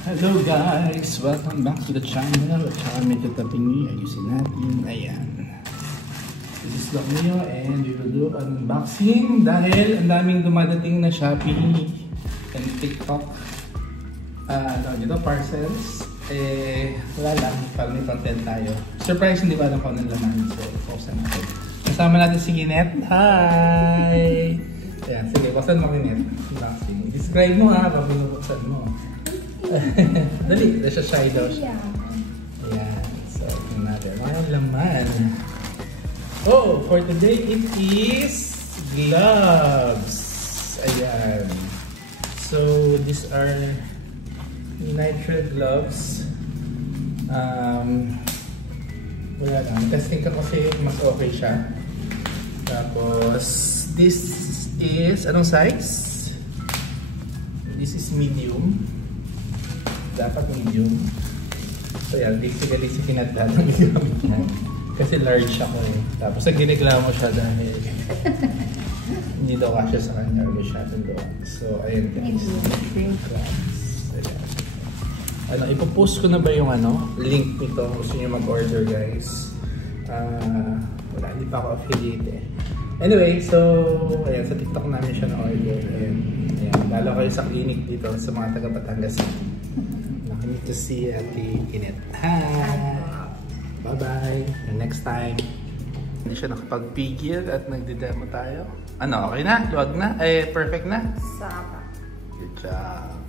Hello guys! Welcome back to the channel. At saka medyo tabingi. Ayusin natin. Ayan. This is Locmio and we will do unboxing dahil ang daming dumadating na Shopee and TikTok parcels. Wala lang. Parang may content tayo. Surprise, hindi ko alam kung anong laman. So, buksan natin. Kasama natin si Kinet. Hi! Ayan, sige, buksan mo Kinet. Unboxing. Describe mo ha, pag binubuksan mo. Dali, siya shy daw siya. Ayan, so tingnan natin. Mayroon laman. Oh, for today it is gloves. Ayan. So, these are nitrile gloves. Wala lang. Testing ka kasi mas okay siya. Tapos, this is, anong size? This is medium. Dapat medium. So yan, basically si Kinatad ang gamit niya. Kasi large ako eh. Tapos naginiglamo siya dahil hindi daw kasya sa kanya or siya doon. So ayun guys. Ano, ipopost ko na ba yung link nito? Gusto niyo mag-order guys. Wala, hindi pa ako affiliate eh. Anyway, so ayan, sa TikTok namin siya na-order. Ayan, lalo kayo sa clinic dito sa mga taga-Batangas. I need to see Ate Kinet. Hi! Bye-bye! Next time. Hindi siya nakapag-pigil at nagdi-demo tayo. Ano, okay na? Luwag na? Perfect na? Saka. Good job.